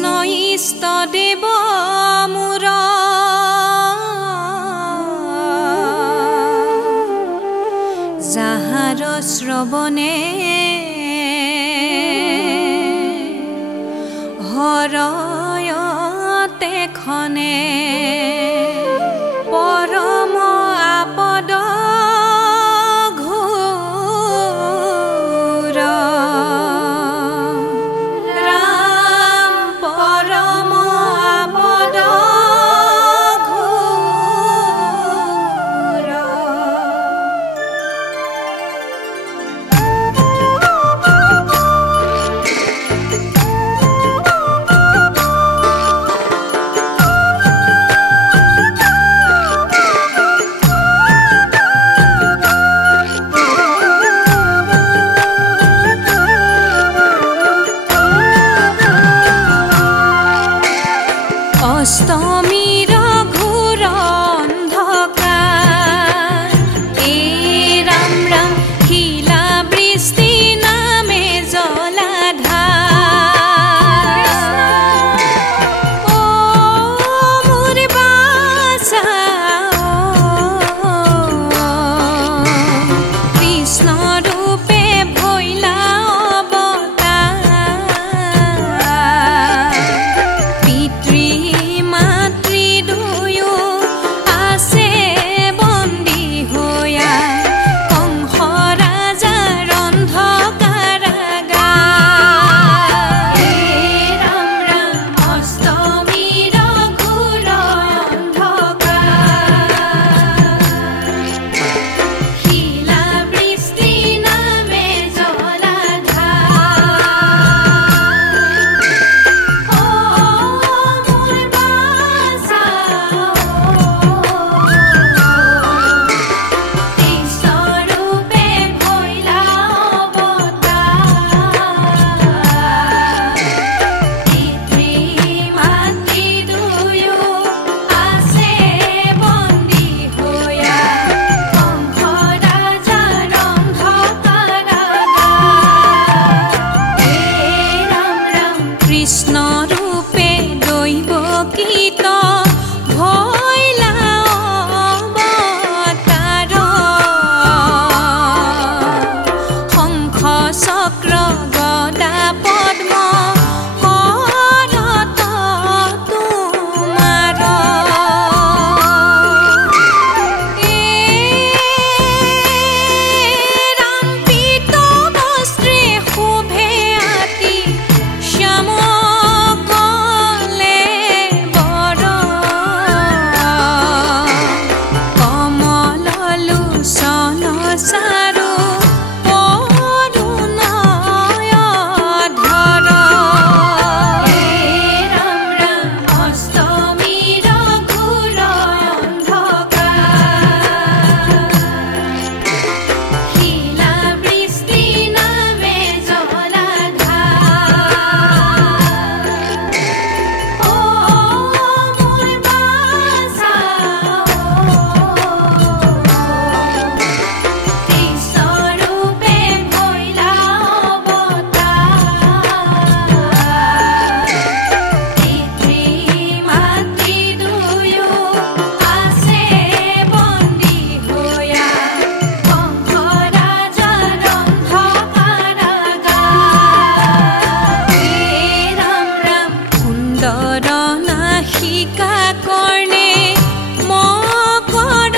Krishna east দেৱ মোৰ যাহাৰ শ্ৰৱণে হৰয়তে খনে পৰম আপদ ঘোৰ ৰাম পৰম আপদ ঘোৰ অষ্টমীৰ ঘোৰ অন্ধকাৰ এই ৰাম ৰাম শিলা বৃষ্টি নামে জলাধাৰ ও মোৰ বাছা কৃষ্ণ ৰূপে ভৈলা অৱতাৰ পিতৃ মাতৃ দুয়ো আছে বন্দী হৈয়া কংস ৰাজাৰ অন্ধকাৰাগাৰ ৰাম ৰাম অষ্টমীৰ ঘোৰ অন্ধকাৰ শিলা বৃষ্টি নামে জলাধাৰ ও মোৰ বাছা কৃষ্ণ ৰূপে ভৈলা অৱতাৰ পিতৃ মাতৃ দুয়ো আছে বন্দী হৈয়া কংস ৰাজাৰ অন্ধকাৰাগাৰ ৰাম ৰাম কৃষ্ণ ৰূপে দৈৱকীত ভৈলা অৱতাৰ শংখ চক্ৰ গদা পদ্ম কৰত তোমাৰ ৰাম পীত বস্ত্ৰে শোভে আতি শ্যাম কলে বৰ কমল লোচন চাৰু অৰুণয় ধৰ ৰাম ৰাম অষ্টমীৰ ঘোৰ অন্ধকাৰ শিলা বৃষ্টি নামে জলাধাৰ ও মোৰ বাছা কৃষ্ণ ৰূপে ভৈলা অৱতাৰ পিতৃ মাতৃ দুয়ো আছে বন্দী হৈয়া কংস ৰাজাৰ অন্ধকাৰাগাৰ ৰাম ৰাম সুন্দৰ নাসিকা কৰ্ণে মকৰ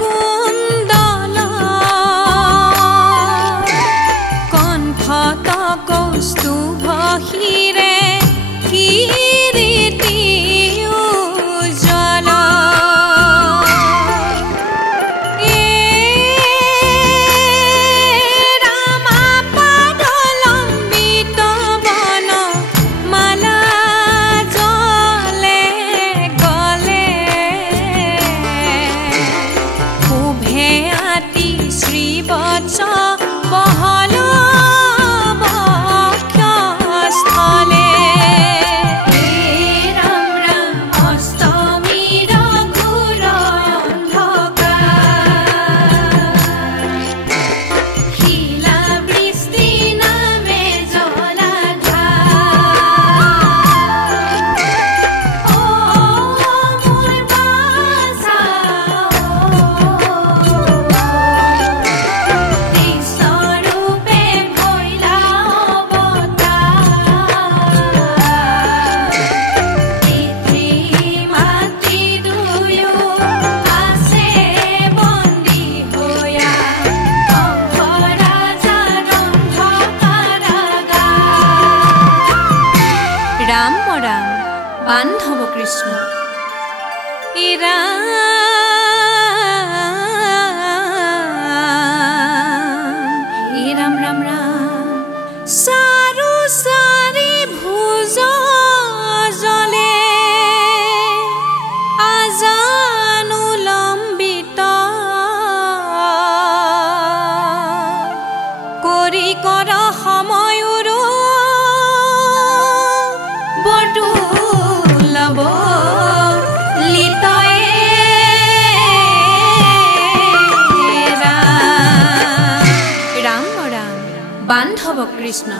কুণ্ডল কণ্ঠত কৌস্তুভ শিৰে কিৰীটি উজ্জ্বল ৰাম পাদলম্বিত বন মালা জলে राम बांधव कृष्ण राम राम राम सारू सारी भुज जले आजानु लम्बित करी कर समयर बटुलाब राम राम बांधव कृष्ण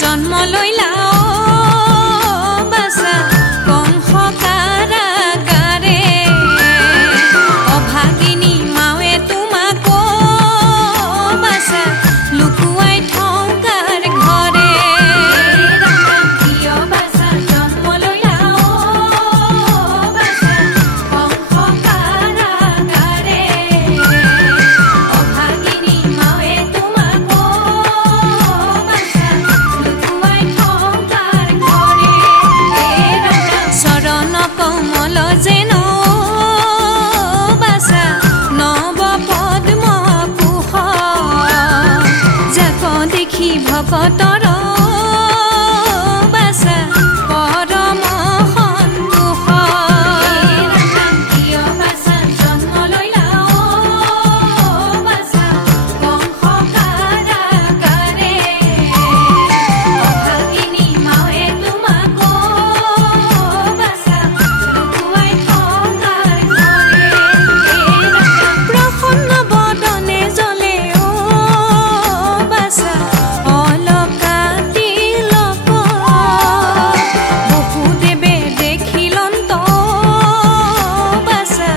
जन्म लैला बासा कंस कारागारे अभागिनी मावे तुमाक बासा लुकुवाई ठंकार घरे बासा जन्म लैला बासा कंस कारागारे अभागिनी मावे तुमाक कमल जेन बासा नव पद्म कुह जाक देखी भकतर बासा परम सन्तोष बासा जन्म लैला बासा कंस कारागारे अभागिनी मावे तुमाक प्रसन्न बदने जले बासा अलका तिलक बहुदेवे देखिलंत बासा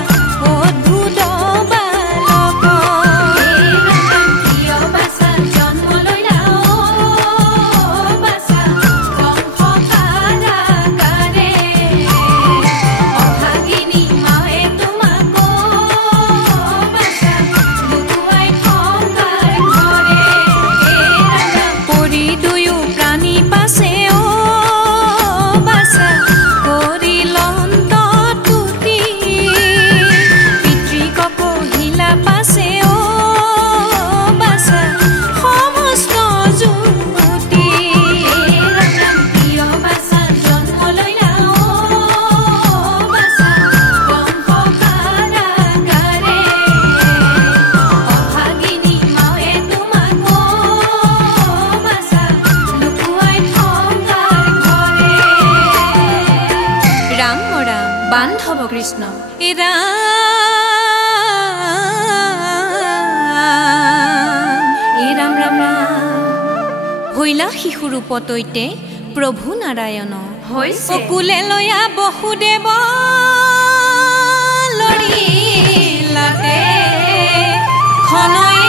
अद्भुत बालक बासा जन्म लैला बासा कंस कारागारे अभागिनी मावे तुमाक परि दुयु प्राणी पासे बासा करिलंत तुति पितृक कहिला पासे बासा समस्त जुति बासा जन्म लैला बासा कंस कारागारे अभागिनी मावे तुमाक बासा लुकुवाई ठंकार घरे राम राम बांधव कृष्ण राम राम राम হইলা শিশু ৰূপ তৈতে প্ৰভু নাৰায়ণ অকুলে লয়া বসুদেৱ লৰি লাতে খনয়